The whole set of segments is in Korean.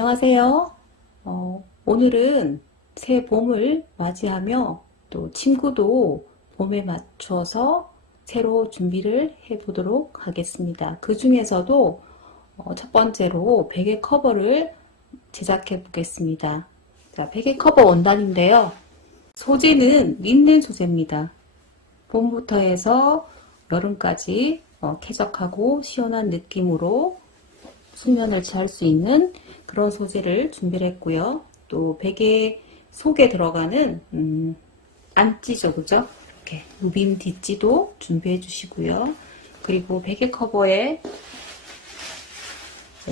안녕하세요. 오늘은 새 봄을 맞이하며 또 친구도 봄에 맞춰서 새로 준비를 해 보도록 하겠습니다. 그 중에서도 첫 번째로 베개 커버를 제작해 보겠습니다. 자, 베개 커버 원단인데요. 소재는 린넨 소재입니다. 봄부터 해서 여름까지 쾌적하고 시원한 느낌으로 숙면을 취할 수 있는 그런 소재를 준비를 했고요. 또 베개 속에 들어가는 안지죠, 그죠? 이렇게 무빔 뒷지도 준비해 주시고요. 그리고 베개 커버에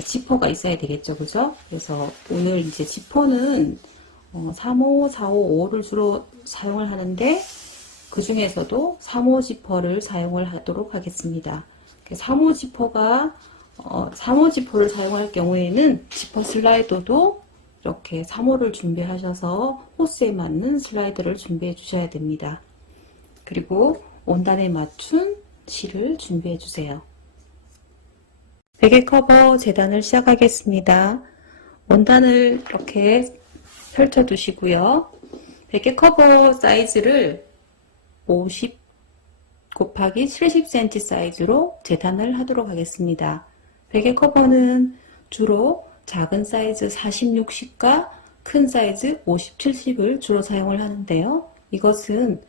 지퍼가 있어야 되겠죠, 그죠? 그래서 오늘 이제 지퍼는 3호, 4호, 5를 주로 사용을 하는데 그 중에서도 3호 지퍼를 사용을 하도록 하겠습니다. 3호 지퍼가 3호 지퍼를 사용할 경우에는 지퍼 슬라이더도 이렇게 3호를 준비하셔서 호스에 맞는 슬라이드를 준비해 주셔야 됩니다. 그리고 원단에 맞춘 실을 준비해 주세요. 베개 커버 재단을 시작하겠습니다. 원단을 이렇게 펼쳐 두시고요. 베개 커버 사이즈를 50 곱하기 70cm 사이즈로 재단을 하도록 하겠습니다. 베개 커버는 주로 작은 사이즈 40, 60과 큰 사이즈 50, 70을 주로 사용을 하는데요. 이것은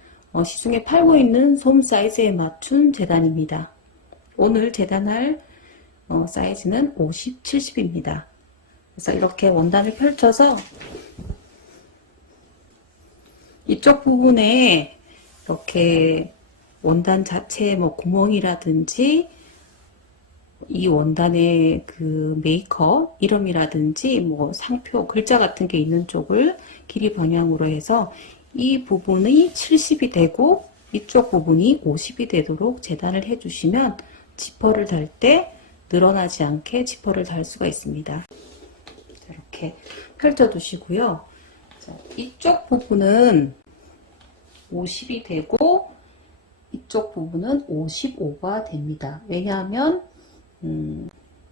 시중에 팔고 있는 솜 사이즈에 맞춘 재단입니다. 오늘 재단할 사이즈는 50, 70입니다. 그래서 이렇게 원단을 펼쳐서 이쪽 부분에 이렇게 원단 자체에 구멍이라든지 이 원단의 그 메이커 이름이라든지 상표 글자 같은 게 있는 쪽을 길이 방향으로 해서 이 부분이 70이 되고 이쪽 부분이 50이 되도록 재단을 해주시면 지퍼를 달 때 늘어나지 않게 지퍼를 달 수가 있습니다. 이렇게 펼쳐 두시고요. 이쪽 부분은 50이 되고 이쪽 부분은 55가 됩니다. 왜냐하면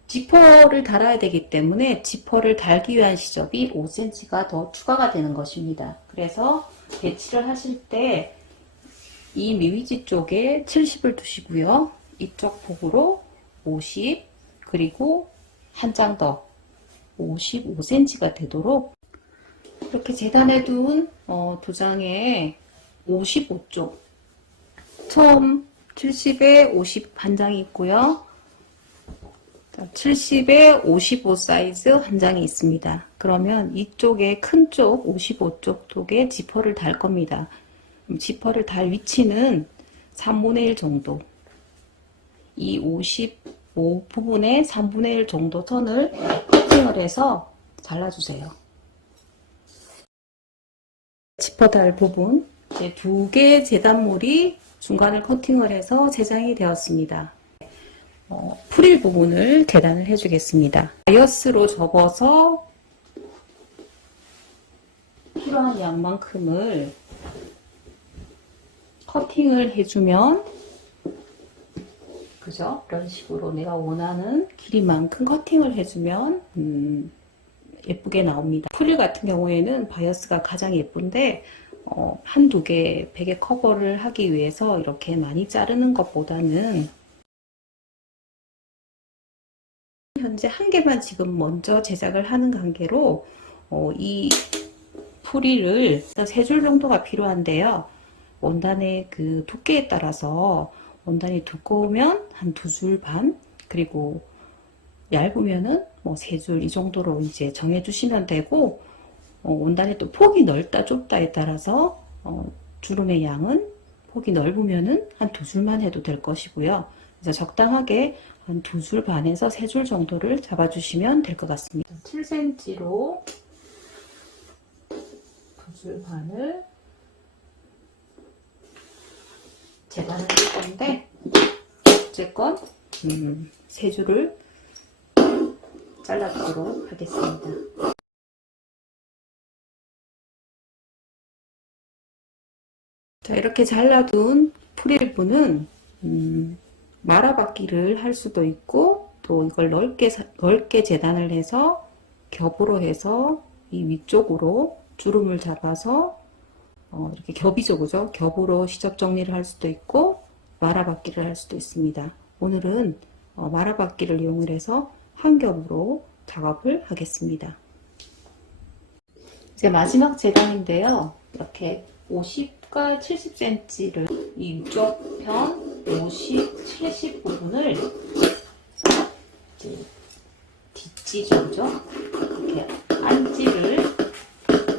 지퍼를 달아야 되기 때문에 지퍼를 달기 위한 시접이 5cm가 더 추가가 되는 것입니다. 그래서 배치를 하실 때 이 미위지 쪽에 70을 두시고요. 이쪽 폭으로 50 그리고 한 장 더 55cm가 되도록 이렇게 재단해 둔 두 장에 55쪽 처음 70에 50 한 장이 있고요. 70에 55 사이즈 한 장이 있습니다. 그러면 이쪽에 큰 쪽 55쪽 쪽에 지퍼를 달 겁니다. 지퍼를 달 위치는 3분의 1 정도, 이 55 부분의 3분의 1 정도 선을 커팅을 해서 잘라주세요. 지퍼 달 부분 이제 두 개의 재단물이 중간을 커팅을 해서 재장이 되었습니다. 프릴 부분을 재단을 해주겠습니다. 바이어스로 접어서 필요한 양만큼을 커팅을 해주면 그죠? 이런 식으로 내가 원하는 길이만큼 커팅을 해주면 예쁘게 나옵니다. 프릴 같은 경우에는 바이어스가 가장 예쁜데 한두 개 베개 커버를 하기 위해서 이렇게 많이 자르는 것보다는 현재 한 개만 지금 먼저 제작을 하는 관계로 이 프릴을 3줄 정도가 필요한데요. 원단의 그 두께에 따라서 원단이 두꺼우면 한 2줄 반, 그리고 얇으면은 3줄 이 정도로 이제 정해 주시면 되고, 원단이 또 폭이 넓다 좁다에 따라서 주름의 양은 폭이 넓으면은 한 2줄만 해도 될 것이고요. 그래서 적당하게 한 2줄 반에서 3줄 정도를 잡아주시면 될 것 같습니다. 7cm로 2줄 반을 재단을 할 건데, 어쨌건 3줄을 잘라주도록 하겠습니다. 자, 이렇게 잘라둔 프릴부는 말아받기를 할 수도 있고, 또 이걸 넓게 재단을 해서 겹으로 해서 이 위쪽으로 주름을 잡아서 이렇게 겹이죠, 그죠? 겹으로 시접 정리를 할 수도 있고 말아받기를 할 수도 있습니다. 오늘은 말아받기를 이용해서 한 겹으로 작업을 하겠습니다. 이제 마지막 재단인데요. 이렇게 50과 70cm를 이 위쪽 편 50, 70 부분을 이제 뒷지죠, 이렇게 안지를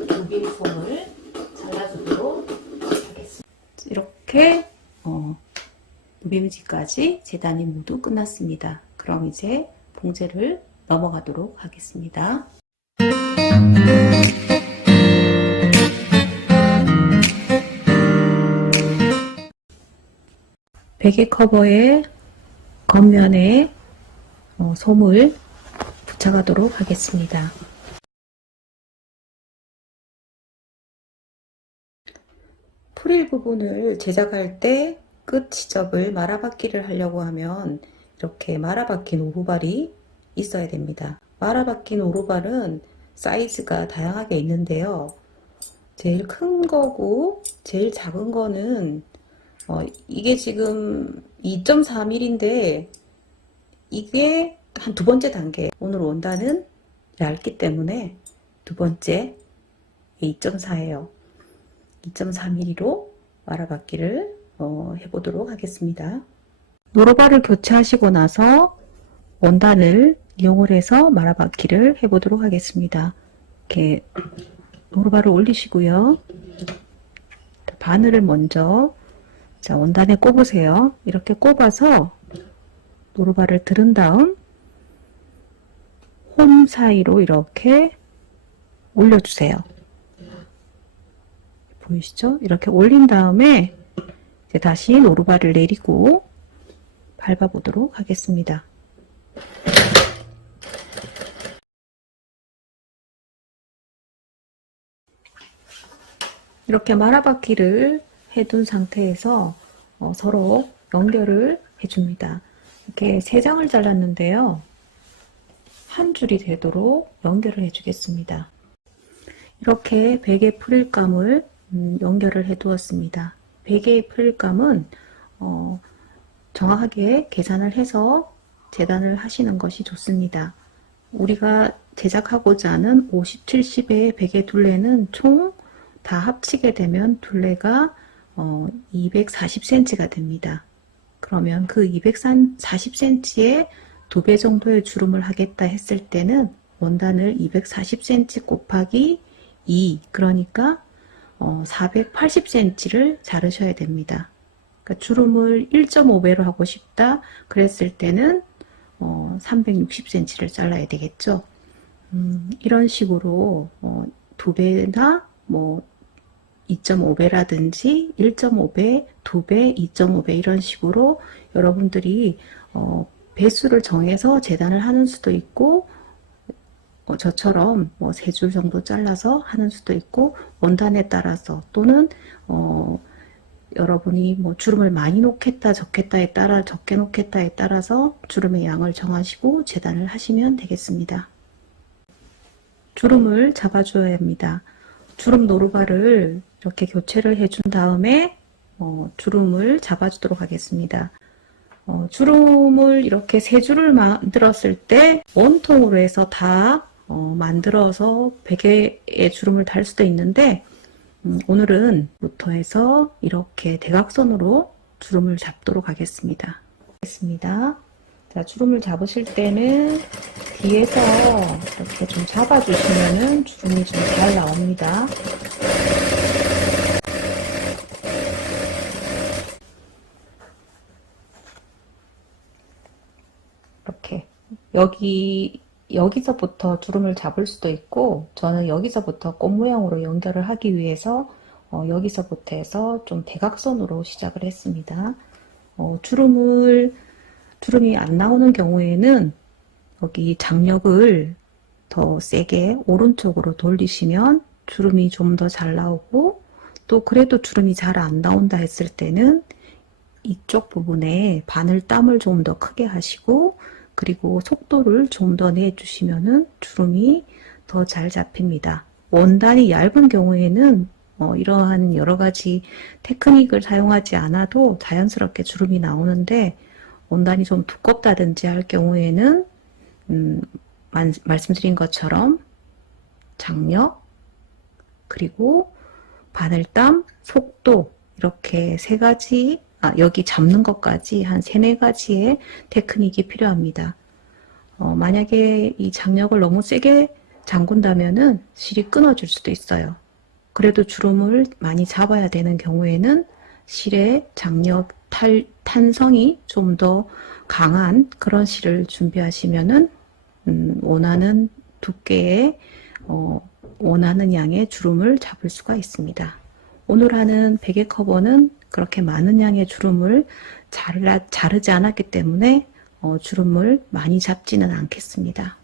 누빔손을 잘라주도록 하겠습니다. 이렇게 누빔지까지 재단이 모두 끝났습니다. 그럼 이제 봉제를 넘어가도록 하겠습니다. 베개 커버의 겉면에 솜을 붙여가도록 하겠습니다. 프릴 부분을 제작할 때 끝 지접을 말아받기를 하려고 하면 이렇게 말아박힌 오루발이 있어야 됩니다. 말아박힌 오루발은 사이즈가 다양하게 있는데요. 제일 큰 거고 제일 작은 거는 이게 지금 2.4mm인데 이게 한 두 번째 단계. 오늘 원단은 얇기 때문에 두 번째 2.4예요. 2.4mm로 말아받기를 해보도록 하겠습니다. 노루발을 교체하시고 나서 원단을 이용을 해서 말아받기를 해보도록 하겠습니다. 이렇게 노루발을 올리시고요. 바늘을 먼저 원단에 꼽으세요. 이렇게 꼽아서 노루발을 들은 다음 홈 사이로 이렇게 올려주세요. 보이시죠? 이렇게 올린 다음에 이제 다시 노루발을 내리고 밟아보도록 하겠습니다. 이렇게 말아받기를 해둔 상태에서 서로 연결을 해줍니다. 이렇게 3장을 잘랐는데요. 한 줄이 되도록 연결을 해주겠습니다. 이렇게 베개 프릴감을 연결을 해 두었습니다. 베개의 프릴감은 정확하게 계산을 해서 재단을 하시는 것이 좋습니다. 우리가 제작하고자 하는 50, 70의 베개 둘레는 총 다 합치게 되면 둘레가 240cm가 됩니다. 그러면 그 240cm에 2배 정도의 주름을 하겠다 했을 때는 원단을 240cm 곱하기 2, 그러니까 480cm를 자르셔야 됩니다. 그러니까 주름을 1.5배로 하고 싶다 그랬을 때는 360cm를 잘라야 되겠죠. 이런 식으로 2배나 2.5배라든지 1.5배, 2배, 2.5배 이런 식으로 여러분들이 배수를 정해서 재단을 하는 수도 있고 저처럼 3줄 정도 잘라서 하는 수도 있고 원단에 따라서 또는 여러분이 주름을 많이 놓겠다 적겠다에 따라 적게 놓겠다에 따라서 주름의 양을 정하시고 재단을 하시면 되겠습니다. 주름을 잡아줘야 합니다. 주름 노루발을 이렇게 교체를 해준 다음에 주름을 잡아주도록 하겠습니다. 주름을 이렇게 3줄을 만들었을 때 원통으로 해서 다 만들어서 베개에 주름을 달 수도 있는데 오늘은 부터 해서 이렇게 대각선으로 주름을 잡도록 하겠습니다. 자, 주름을 잡으실 때는 뒤에서 이렇게 좀 잡아주시면은 주름이 좀 잘 나옵니다. 이렇게 여기서부터 주름을 잡을 수도 있고 저는 여기서부터 꽃 모양으로 연결을 하기 위해서 여기서부터 해서 좀 대각선으로 시작을 했습니다. 주름이 안 나오는 경우에는 여기 장력을 더 세게 오른쪽으로 돌리시면 주름이 좀 더 잘 나오고 또 그래도 주름이 잘 안 나온다 했을 때는 이쪽 부분에 바늘땀을 좀 더 크게 하시고 그리고 속도를 좀 더 내주시면은 주름이 더 잘 잡힙니다. 원단이 얇은 경우에는 이러한 여러 가지 테크닉을 사용하지 않아도 자연스럽게 주름이 나오는데, 원단이 좀 두껍다든지 할 경우에는 말씀드린 것처럼 장력, 그리고 바늘땀, 속도, 이렇게 세 가지, 여기 잡는 것까지 한 3-4가지의 테크닉이 필요합니다. 만약에 이 장력을 너무 세게 잠근다면은 실이 끊어질 수도 있어요. 그래도 주름을 많이 잡아야 되는 경우에는 실의 장력, 탄성이 좀 더 강한 그런 실을 준비하시면은 원하는 두께의 원하는 양의 주름을 잡을 수가 있습니다. 오늘 하는 베개 커버는 그렇게 많은 양의 주름을 자르지 않았기 때문에 주름을 많이 잡지는 않겠습니다.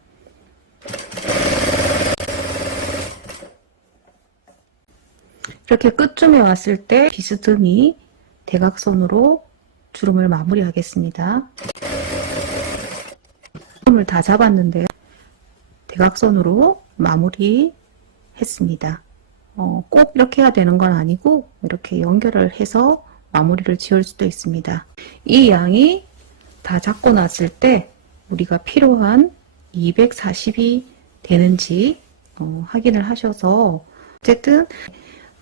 이렇게 끝쯤에 왔을 때 비스듬히 대각선으로 주름을 마무리하겠습니다. 주름을 다 잡았는데요. 대각선으로 마무리 했습니다. 꼭 이렇게 해야 되는 건 아니고 이렇게 연결을 해서 마무리를 지을 수도 있습니다. 이 양이 다 잡고 났을 때 우리가 필요한 240이 되는지 확인을 하셔서, 어쨌든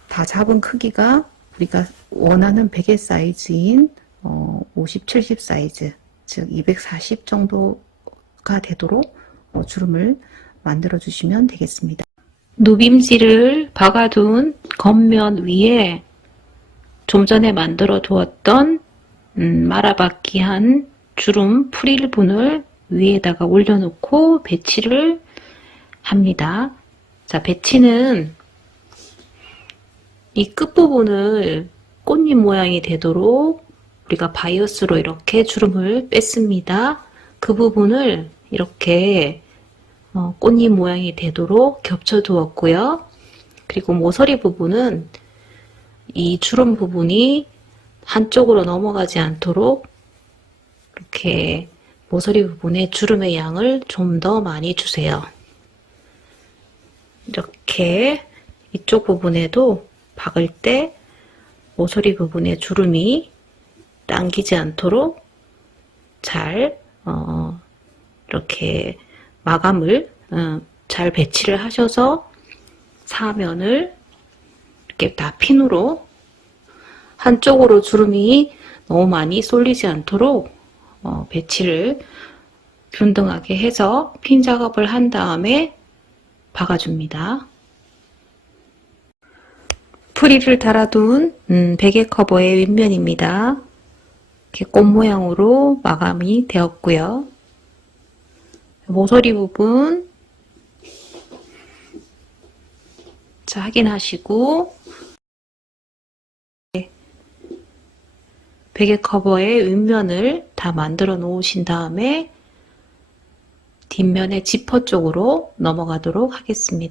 다 잡은 크기가 우리가 원하는 베개 사이즈인 50, 70 사이즈, 즉 240 정도가 되도록 주름을 만들어 주시면 되겠습니다. 누빔질을 박아둔 겉면 위에 좀 전에 만들어 두었던 말아박기 한 주름 프릴분을 위에다가 올려놓고 배치를 합니다. 자, 배치는 이 끝부분을 꽃잎 모양이 되도록 우리가 바이어스로 이렇게 주름을 뺐습니다. 그 부분을 이렇게 꽃잎 모양이 되도록 겹쳐 두었고요. 그리고 모서리 부분은 이 주름 부분이 한쪽으로 넘어가지 않도록 이렇게 모서리 부분에 주름의 양을 좀 더 많이 주세요. 이렇게 이쪽 부분에도 박을 때 모서리 부분에 주름이 당기지 않도록 잘 이렇게 마감을 잘 배치를 하셔서 사면을 이렇게 다 핀으로 한쪽으로 주름이 너무 많이 쏠리지 않도록 배치를 균등하게 해서 핀 작업을 한 다음에 박아줍니다. 프릴을 달아둔 베개 커버의 윗면입니다. 이렇게 꽃 모양으로 마감이 되었고요. 모서리 부분 자 확인하시고, 베개 커버의 윗면을 다 만들어 놓으신 다음에 뒷면의 지퍼 쪽으로 넘어가도록 하겠습니다.